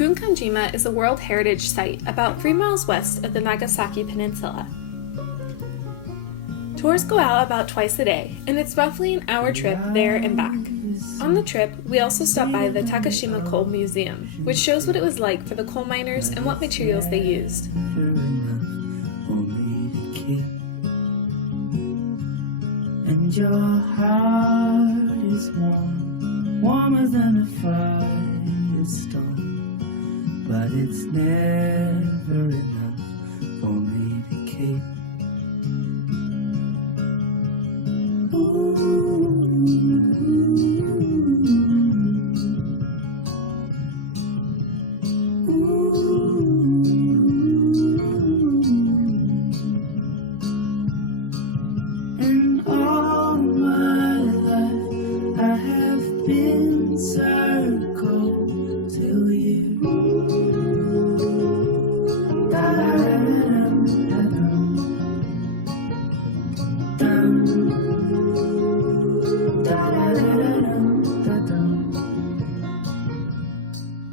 Gunkanjima is a World Heritage Site about 3 miles west of the Nagasaki Peninsula. Tours go out about twice a day, and it's roughly an hour trip there and back. On the trip, we also stop by the Takashima Coal Museum, which shows what it was like for the coal miners and what materials they used. And your heart is warm, warmer than a firestorm, but it's never enough for me to keep. And all my life I have been circled to you.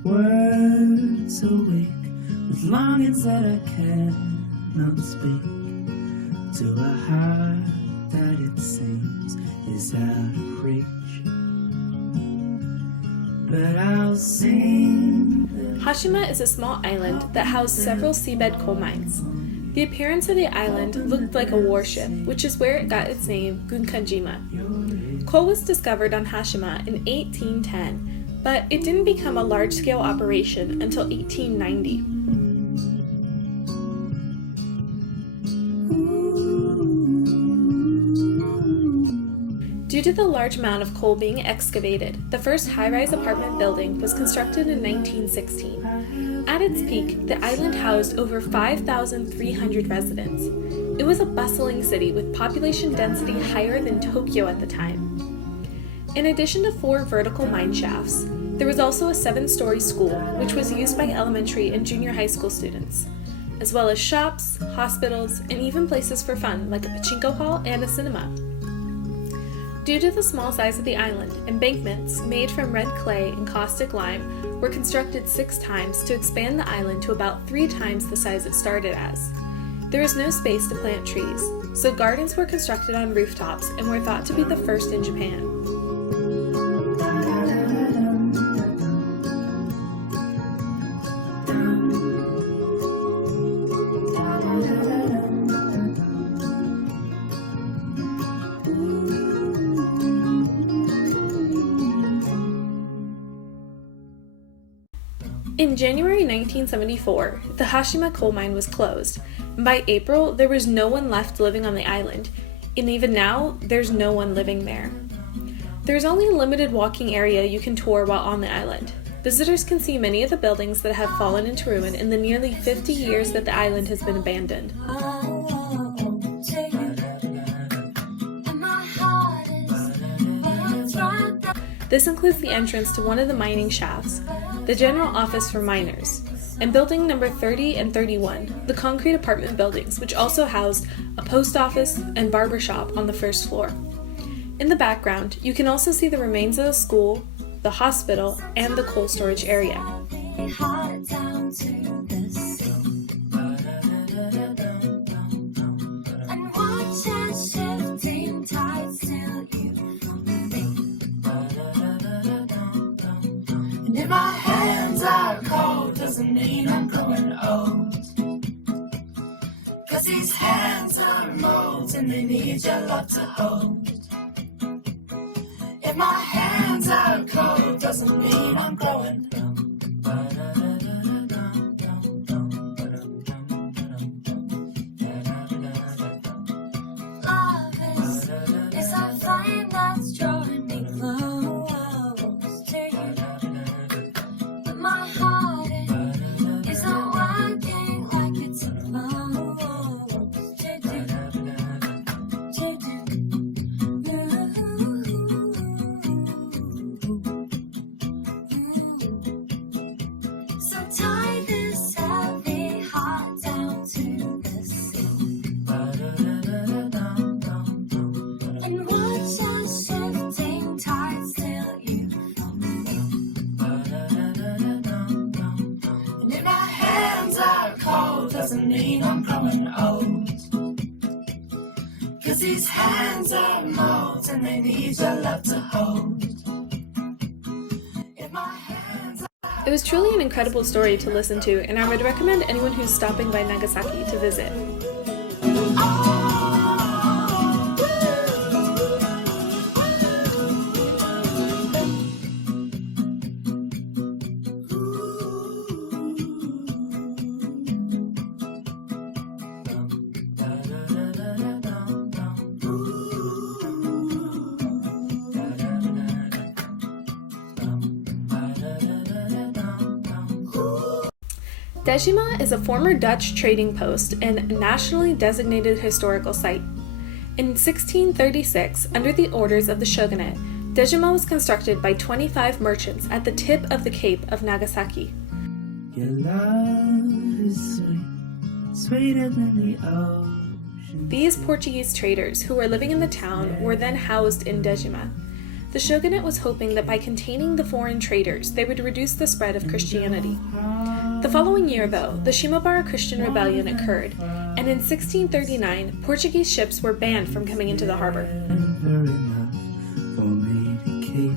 Words are weak with longings that I cannot speak, to a heart that it seems is out of reach. But I'll sing. Hashima is a small island that housed several seabed coal mines. The appearance of the island looked like a warship, which is where it got its name, Gunkanjima. Coal was discovered on Hashima in 1810, but it didn't become a large-scale operation until 1890. Due to the large amount of coal being excavated, the first high-rise apartment building was constructed in 1916. At its peak, the island housed over 5,300 residents. It was a bustling city with population density higher than Tokyo at the time. In addition to 4 vertical mine shafts, there was also a 7-story school, which was used by elementary and junior high school students, as well as shops, hospitals, and even places for fun like a pachinko hall and a cinema. Due to the small size of the island, embankments made from red clay and caustic lime were constructed 6 times to expand the island to about 3 times the size it started as. There was no space to plant trees, so gardens were constructed on rooftops and were thought to be the first in Japan. In January 1974, the Hashima coal mine was closed, and by April there was no one left living on the island, and even now there's no one living there. There's only a limited walking area you can tour while on the island. Visitors can see many of the buildings that have fallen into ruin in the nearly 50 years that the island has been abandoned. This includes the entrance to one of the mining shafts, the general office for miners, and building number 30 and 31, the concrete apartment buildings, which also housed a post office and barber shop on the first floor. In the background, you can also see the remains of the school, the hospital, and the coal storage area. If my hands are cold, doesn't mean I'm growing old. 'Cause these hands are mold and they need your love to hold. If my hands are cold, doesn't mean I'm growing old. Love is a flame that's drawing me close to you. My heart isn't working like it's supposed to do. doesn't mean I'm growing old. 'Cause these hands are molds and they need your love to hold. If my hands It was truly an incredible story to listen to, and I would recommend anyone who's stopping by Nagasaki to visit. Dejima is a former Dutch trading post and nationally designated historical site. In 1636, under the orders of the shogunate, Dejima was constructed by 25 merchants at the tip of the Cape of Nagasaki. your love is sweet, sweeter than the ocean. These Portuguese traders who were living in the town were then housed in Dejima. The shogunate was hoping that by containing the foreign traders, they would reduce the spread of Christianity. The following year, though, the Shimabara Christian Rebellion occurred, and in 1639, Portuguese ships were banned from coming into the harbor. Never enough for me to keep.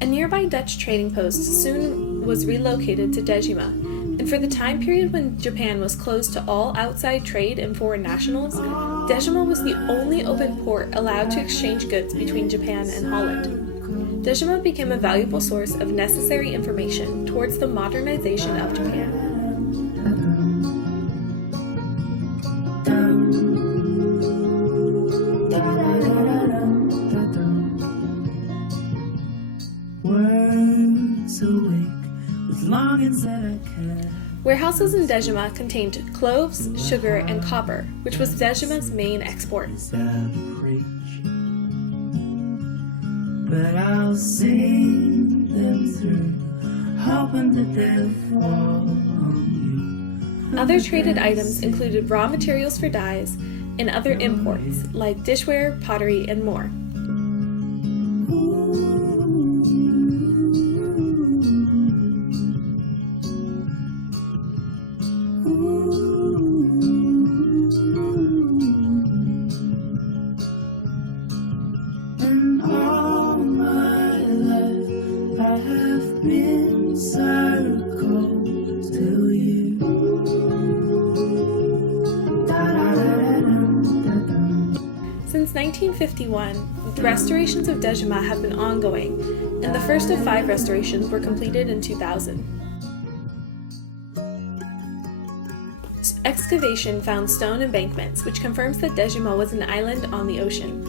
A nearby Dutch trading post soon was relocated to Dejima, and for the time period when Japan was closed to all outside trade and foreign nationals, Dejima was the only open port allowed to exchange goods between Japan and Holland. Dejima became a valuable source of necessary information towards the modernization of Japan. Words awake with longings that I can. Warehouses in Dejima contained cloves, sugar, and copper, which was Dejima's main export. Out of reach, but I'll sing them through, hoping that they'll fall on you. Other traded items included raw materials for dyes and other imports, like dishware, pottery, and more. And all my life I have been circled to you. Since 1951, the restorations of Dejima have been ongoing, and the first of 5 restorations were completed in 2000. Excavation found stone embankments, which confirms that Dejima was an island on the ocean.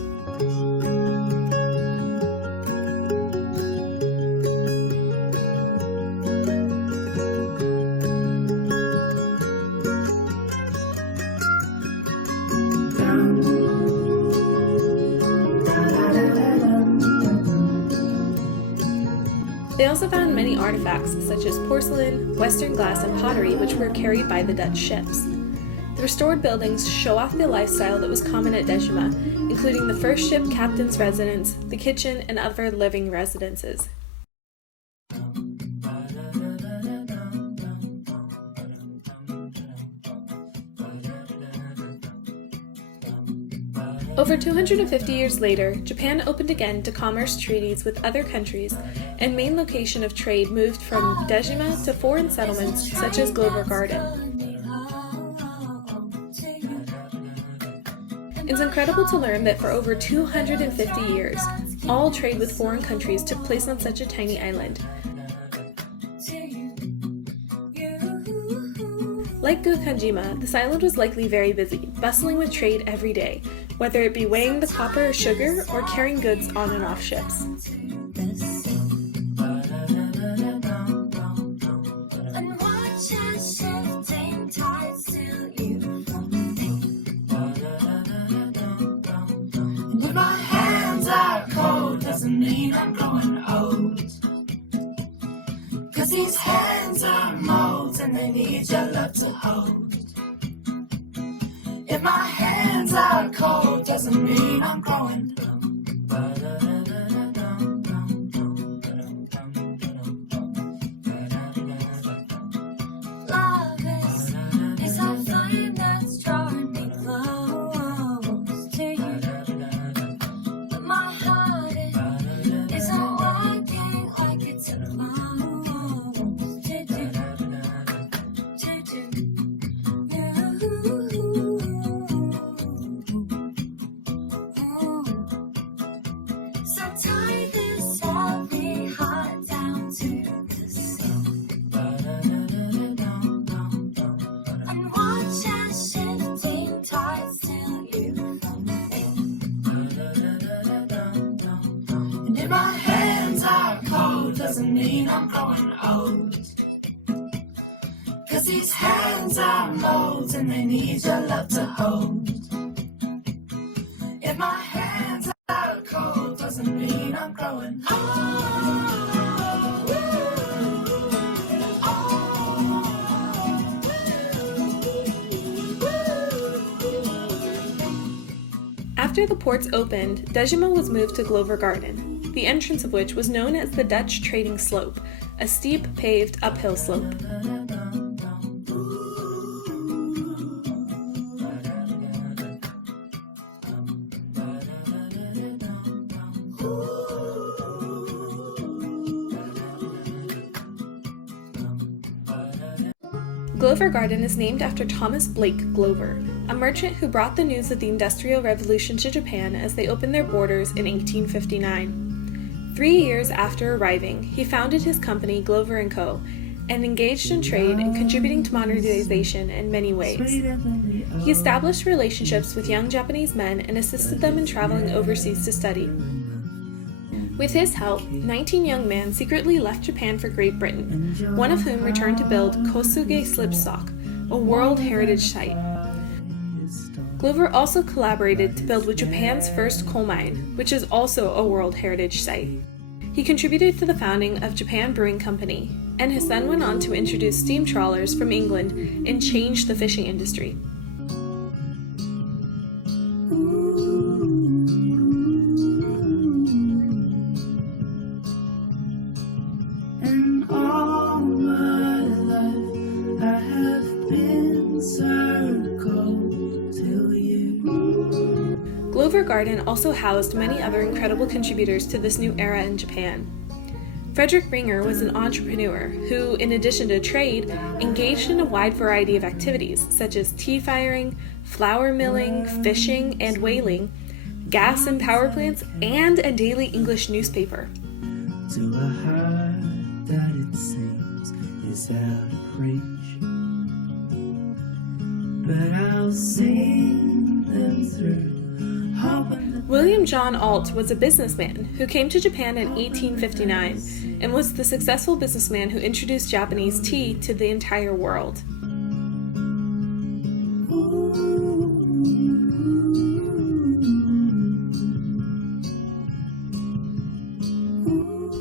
They also found many artifacts such as porcelain, western glass, and pottery which were carried by the Dutch ships. The restored buildings show off the lifestyle that was common at Dejima, including the first ship captain's residence, the kitchen, and other living residences. Over 250 years later, Japan opened again to commerce treaties with other countries, and main location of trade moved from Dejima to foreign settlements such as Glover Garden. It's incredible to learn that for over 250 years, all trade with foreign countries took place on such a tiny island. Like Gukanjima, this island was likely very busy, bustling with trade every day, whether it be weighing the copper or sugar or carrying goods on and off ships. If my hands are cold, doesn't mean I'm growing old. 'Cause these hands are molds and they need your love to hold. If my hands are cold, doesn't mean I'm growing. doesn't mean I'm growing old. 'Cause these hands are molds and they need your love to hold. If my hands are cold, doesn't mean I'm growing old. After the ports opened, Dejima was moved to Glover Garden, the entrance of which was known as the Dutch Trading Slope, a steep, paved, uphill slope. Glover Garden is named after Thomas Blake Glover, a merchant who brought the news of the Industrial Revolution to Japan as they opened their borders in 1859. 3 years after arriving, he founded his company Glover & Co. and engaged in trade and contributing to modernization in many ways. He established relationships with young Japanese men and assisted them in traveling overseas to study. With his help, 19 young men secretly left Japan for Great Britain, one of whom returned to build Kosuge Slipstock, a World Heritage Site. Glover also collaborated to build with Japan's first coal mine, which is also a World Heritage Site. He contributed to the founding of Japan Brewing Company, and his son went on to introduce steam trawlers from England and change the fishing industry. And all my life I have been circled to you. Glover Garden also housed many other incredible contributors to this new era in Japan. Frederick Ringer was an entrepreneur who, in addition to trade, engaged in a wide variety of activities such as tea firing, flour milling, fishing and whaling, gas and power plants, and a daily English newspaper. To a heart that it seems is out of reach, but I'll sing them through, hoping that William John Alt was a businessman who came to Japan in 1859 and was the successful businessman who introduced Japanese tea to the entire world.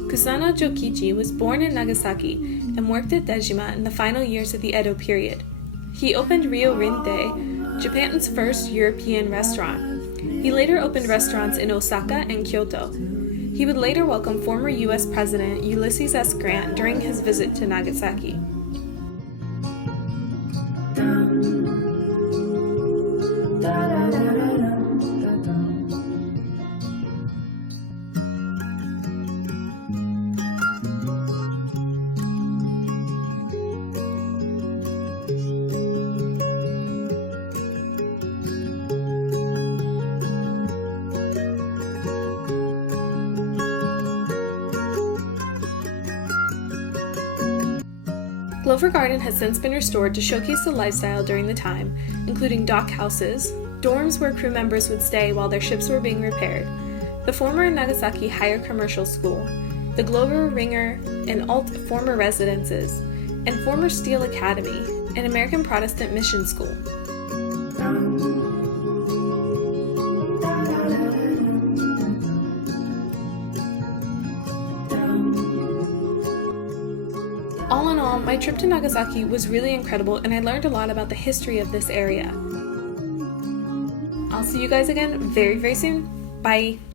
Kusano Jokichi was born in Nagasaki and worked at Dejima in the final years of the Edo period. He opened Rio Rinte, Japan's first European restaurant. He later opened restaurants in Osaka and Kyoto. He would later welcome former U.S. President Ulysses S. Grant during his visit to Nagasaki. Glover Garden has since been restored to showcase the lifestyle during the time, including dock houses, dorms where crew members would stay while their ships were being repaired, the former Nagasaki Higher Commercial School, the Glover, Ringer, and Alt former residences, and former Steel Academy, an American Protestant mission school. All in all, my trip to Nagasaki was really incredible and I learned a lot about the history of this area. I'll see you guys again very, very soon. Bye!